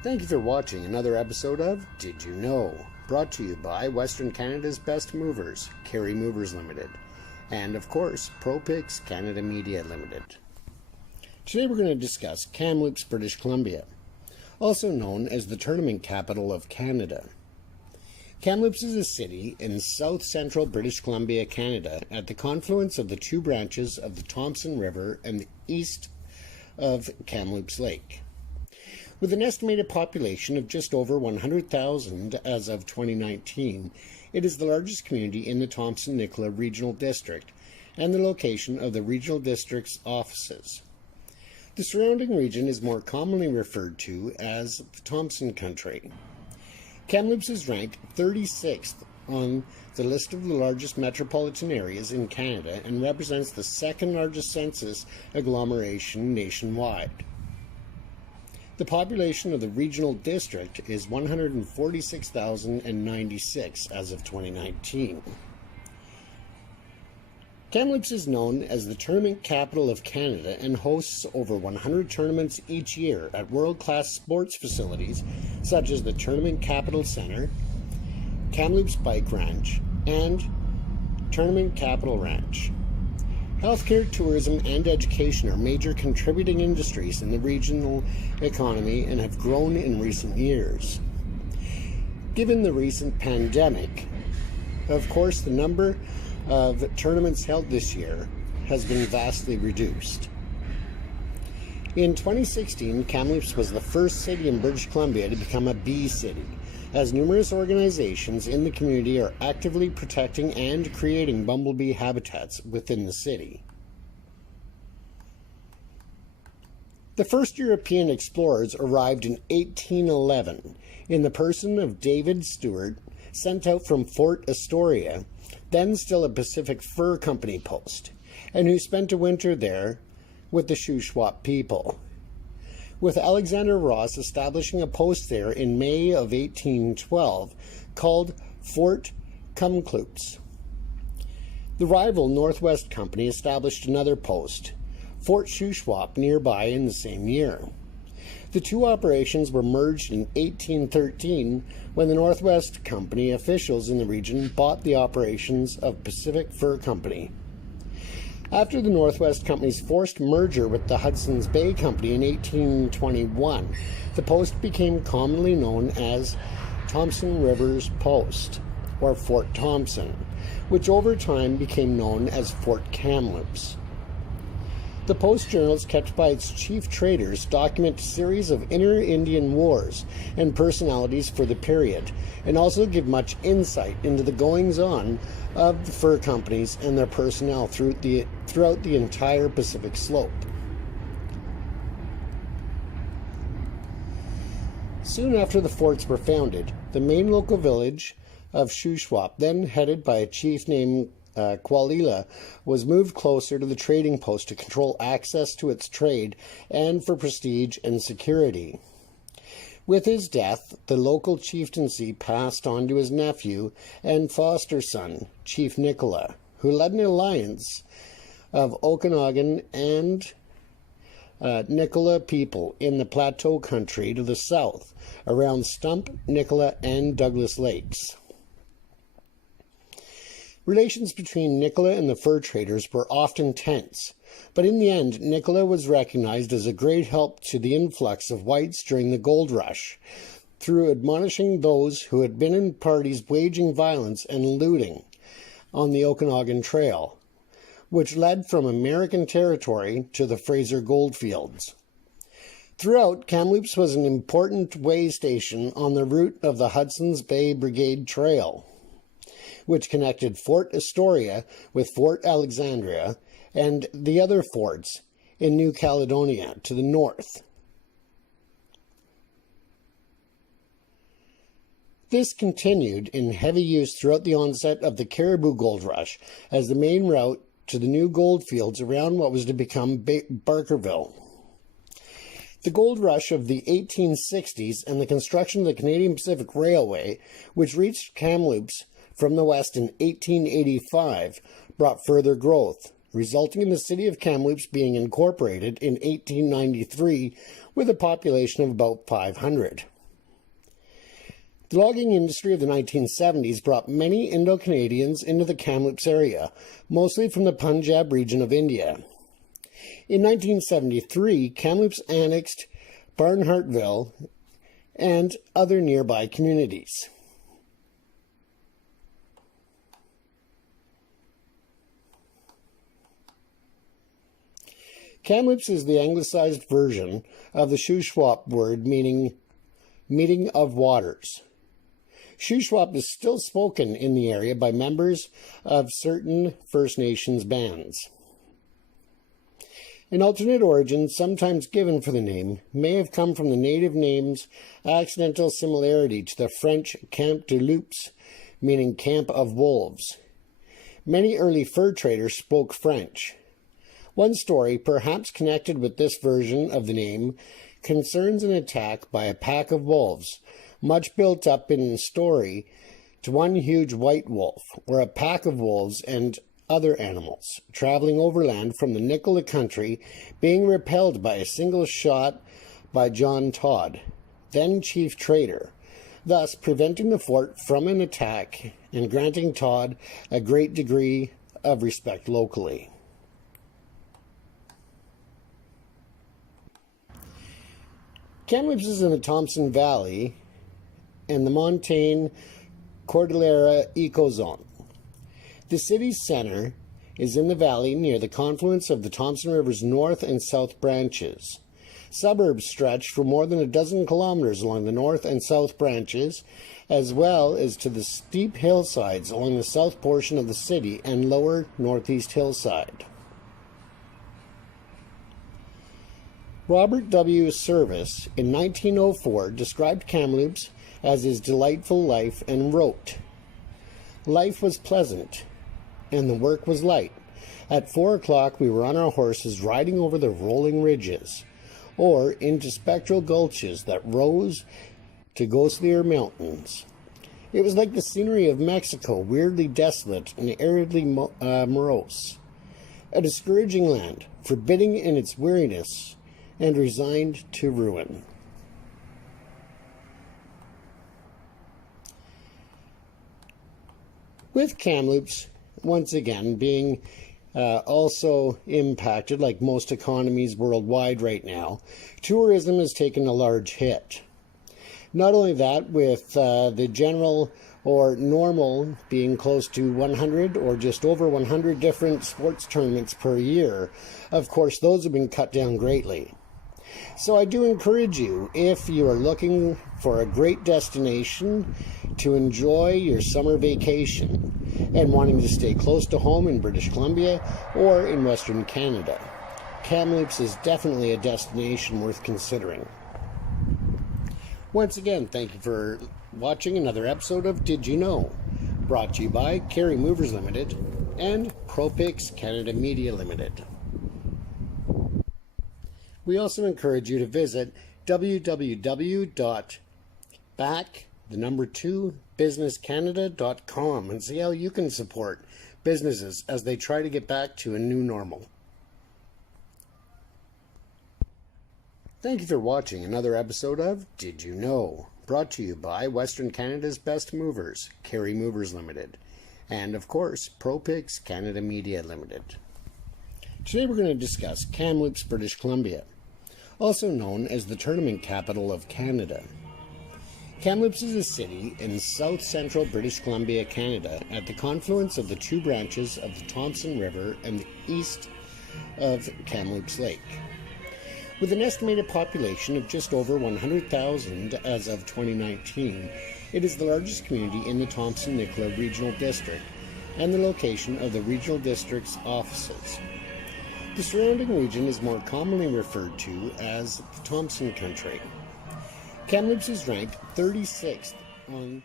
Thank you for watching another episode of Did You Know? Brought to you by Western Canada's Best Movers, Kary Movers Ltd. And of course, ProPics Canada Media Limited. Today we're going to discuss Kamloops, British Columbia, also known as the tournament capital of Canada. Kamloops is a city in south-central British Columbia, Canada, at the confluence of the two branches of the Thompson River and east of Kamloops Lake. With an estimated population of just over 100,000 as of 2019, it is the largest community in the Thompson-Nicola Regional District and the location of the Regional District's offices. The surrounding region is more commonly referred to as the Thompson Country. Kamloops is ranked 36th on the list of the largest metropolitan areas in Canada and represents the second largest census agglomeration nationwide. The population of the regional district is 146,096 as of 2019. Kamloops is known as the tournament capital of Canada and hosts over 100 tournaments each year at world-class sports facilities such as the Tournament Capital Centre, Kamloops Bike Ranch, and Tournament Capital Ranch. Healthcare, tourism, and education are major contributing industries in the regional economy and have grown in recent years. Given the recent pandemic, of course, the number of tournaments held this year has been vastly reduced. In 2016, Kamloops was the first city in British Columbia to become a bee city, as numerous organizations in the community are actively protecting and creating bumblebee habitats within the city. The first European explorers arrived in 1811 in the person of David Stewart, sent out from Fort Astoria, then still a Pacific Fur Company post, and who spent a winter there with the Shuswap people, with Alexander Ross establishing a post there in May of 1812 called Fort Kamloops. The rival Northwest Company established another post, Fort Shuswap, nearby in the same year. The two operations were merged in 1813 when the Northwest Company officials in the region bought the operations of Pacific Fur Company. After the Northwest Company's forced merger with the Hudson's Bay Company in 1821, the post became commonly known as Thompson Rivers Post, or Fort Thompson, which over time became known as Fort Kamloops. The post journals kept by its chief traders document a series of inter-Indian wars and personalities for the period, and also give much insight into the goings-on of the fur companies and their personnel throughout the entire Pacific slope. Soon after the forts were founded, the main local village of Shuswap, then headed by a chief named Qualila, was moved closer to the trading post to control access to its trade and for prestige and security. With his death, the local chieftaincy passed on to his nephew and foster son, Chief Nicola, who led an alliance of Okanagan and Nicola people in the Plateau country to the south, around Stump, Nicola, and Douglas Lakes. Relations between Nicola and the fur traders were often tense, but in the end, Nicola was recognized as a great help to the influx of whites during the gold rush, through admonishing those who had been in parties waging violence and looting on the Okanagan Trail, which led from American territory to the Fraser goldfields. Throughout, Kamloops was an important way station on the route of the Hudson's Bay Brigade Trail, which connected Fort Astoria with Fort Alexandria and the other forts in New Caledonia to the north. This continued in heavy use throughout the onset of the Caribou Gold Rush as the main route to the new gold fields around what was to become Barkerville. The gold rush of the 1860s and the construction of the Canadian Pacific Railway, which reached Kamloops from the west in 1885, brought further growth, resulting in the city of Kamloops being incorporated in 1893 with a population of about 500. The logging industry of the 1970s brought many Indo-Canadians into the Kamloops area, mostly from the Punjab region of India. In 1973, Kamloops annexed Barnhartville and other nearby communities. Kamloops is the anglicized version of the Shuswap word meaning meeting of waters. Shuswap is still spoken in the area by members of certain First Nations bands. An alternate origin, sometimes given for the name, may have come from the native name's accidental similarity to the French Camp de Loups, meaning camp of wolves. Many early fur traders spoke French. One story, perhaps connected with this version of the name, concerns an attack by a pack of wolves, much built up in the story to one huge white wolf, or a pack of wolves and other animals, traveling overland from the Nicola country, being repelled by a single shot by John Todd, then chief trader, thus preventing the fort from an attack and granting Todd a great degree of respect locally. Kamloops is in the Thompson Valley and the Montane Cordillera ecozone. The city's center is in the valley near the confluence of the Thompson River's north and south branches. Suburbs stretch for more than a dozen kilometers along the north and south branches, as well as to the steep hillsides along the south portion of the city and lower northeast hillside. Robert W. Service in 1904 described Kamloops as his delightful life and wrote, "Life was pleasant, and the work was light. At 4 o'clock we were on our horses riding over the rolling ridges, or into spectral gulches that rose to ghostlier mountains. It was like the scenery of Mexico, weirdly desolate and aridly morose, a discouraging land, forbidding in its weariness, and resigned to ruin." With Kamloops, once again, being also impacted, like most economies worldwide right now, tourism has taken a large hit. Not only that, with the general or normal being close to 100 or just over 100 different sports tournaments per year, of course, those have been cut down greatly. So I do encourage you, if you are looking for a great destination to enjoy your summer vacation and wanting to stay close to home in British Columbia or in Western Canada, Kamloops is definitely a destination worth considering. Once again, thank you for watching another episode of Did You Know? Brought to you by Kary Movers Ltd and ProPics Canada Media Limited. We also encourage you to visit www.back2businesscanada.com and see how you can support businesses as they try to get back to a new normal. Thank you for watching another episode of Did You Know? Brought to you by Western Canada's Best Movers, Kary Movers Ltd, and of course, ProPics Canada Media Limited. Today we're going to discuss Kamloops, British Columbia, also known as the tournament capital of Canada. Kamloops is a city in south-central British Columbia, Canada, at the confluence of the two branches of the Thompson River and the east of Kamloops Lake. With an estimated population of just over 100,000 as of 2019, it is the largest community in the Thompson-Nicola Regional District and the location of the regional district's offices. The surrounding region is more commonly referred to as the Thompson Country. Kamloops is ranked 36th on